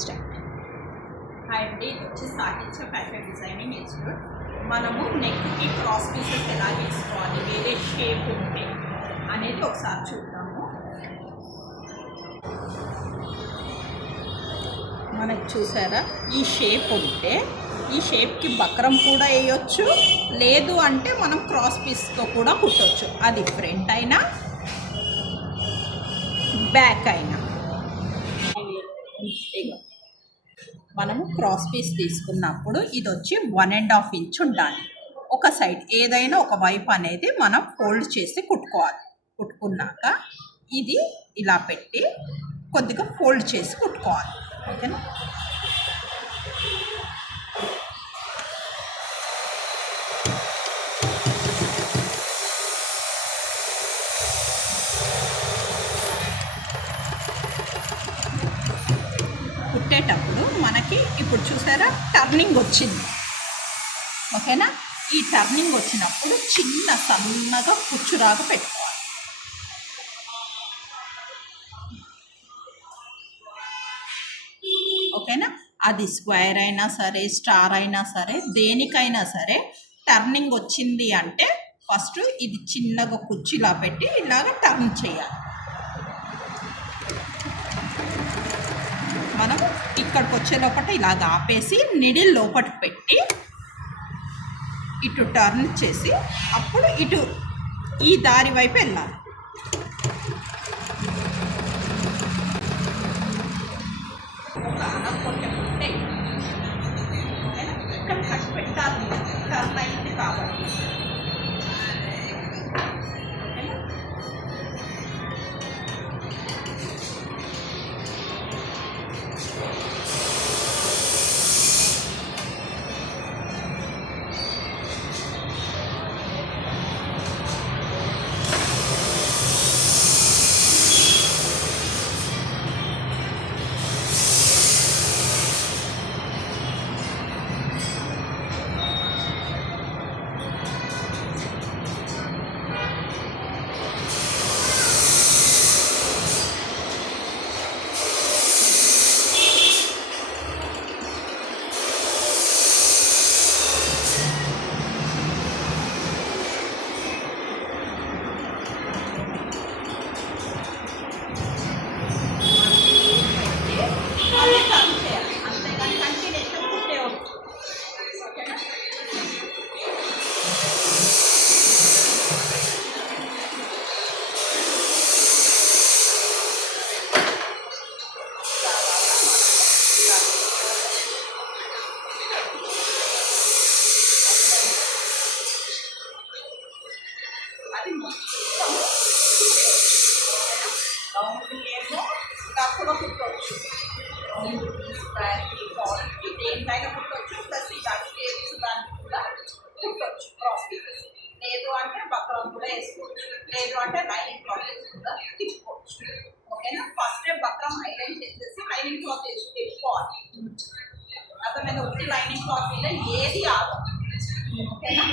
Start. Hi అండి, ఇది వచ్చి సాహిత్య ఫ్యాషన్ డిజైనింగ్ ఇన్స్టిట్యూట్. మనము నెక్కి క్రాస్ పీసెస్ ఎలా వేసుకోవాలి, వేరే షేప్ ఉంటే అనేది ఒకసారి చూద్దాము. మనకు చూసారా, ఈ షేప్ ఉంటే ఈ షేప్కి బక్రం కూడా వేయొచ్చు, లేదు అంటే మనం క్రాస్ పీస్తో కూడా కుట్టవచ్చు. అది ఫ్రంట్ అయినా బ్యాక్ అయినా. మనము క్రాస్ పీస్ తీసుకున్నప్పుడు ఇది వచ్చి 1.5 ఇంచ్ ఉండాలి. ఒక సైడ్ ఏదైనా ఒక వైపు అనేది మనం ఫోల్డ్ చేసి కుట్టుకోవాలి. కుట్టుకున్నాక ఇది ఇలా పెట్టి కొద్దిగా ఫోల్డ్ చేసి కుట్టుకోవాలి. ఓకేనా? కుట్టేటప్పుడు మనకి ఇప్పుడు చూసారా టర్నింగ్ వచ్చింది. ఓకేనా? ఈ టర్నింగ్ వచ్చినప్పుడు చిన్న సన్నగా కుచ్చురాగా పెట్టుకోవాలి. ఓకేనా? అది స్క్వేర్ అయినా సరే, స్టార్ అయినా సరే, దేనికైనా సరే టర్నింగ్ వచ్చింది అంటే ఫస్ట్ ఇది చిన్నగా కుచ్చిలా పెట్టి ఇలాగ టర్న్ చేయాలి. మనం ఇక్కడికి వచ్చే లోపల ఇలాగ ఆపేసి నిడిల్ లోపలికి పెట్టి ఇటు టర్న్ చేసి అప్పుడు ఇటు ఈ దారి వైపు వెళ్ళాలి. ఒక అనకొంటే ఇక్కడ కట్ పెట్టాలి, టర్న్ అయింది కాబట్టి. కూడా కుట్టవచ్చు, దేనికైనా కుట్టవచ్చు. ప్లస్ ఈ షేప్స్ దానికి కూడా కుట్టవచ్చు. క్రాస్ పీసెస్ లేదు అంటే బక్రం కూడా వేసుకోవచ్చు, లేదు అంటే లైనింగ్ క్లాత్ వేసి కూడా తిప్పుకోవచ్చు. ఓకేనా? ఫస్ట్ బక్రం ఐరన్ చేసేసి లైనింగ్ క్లాత్ వేసి తిప్పుకోవాలి. అతని మీద ఒకటి లైనింగ్ క్లాత్ మీద ఏది ఆగదు. ఓకేనా?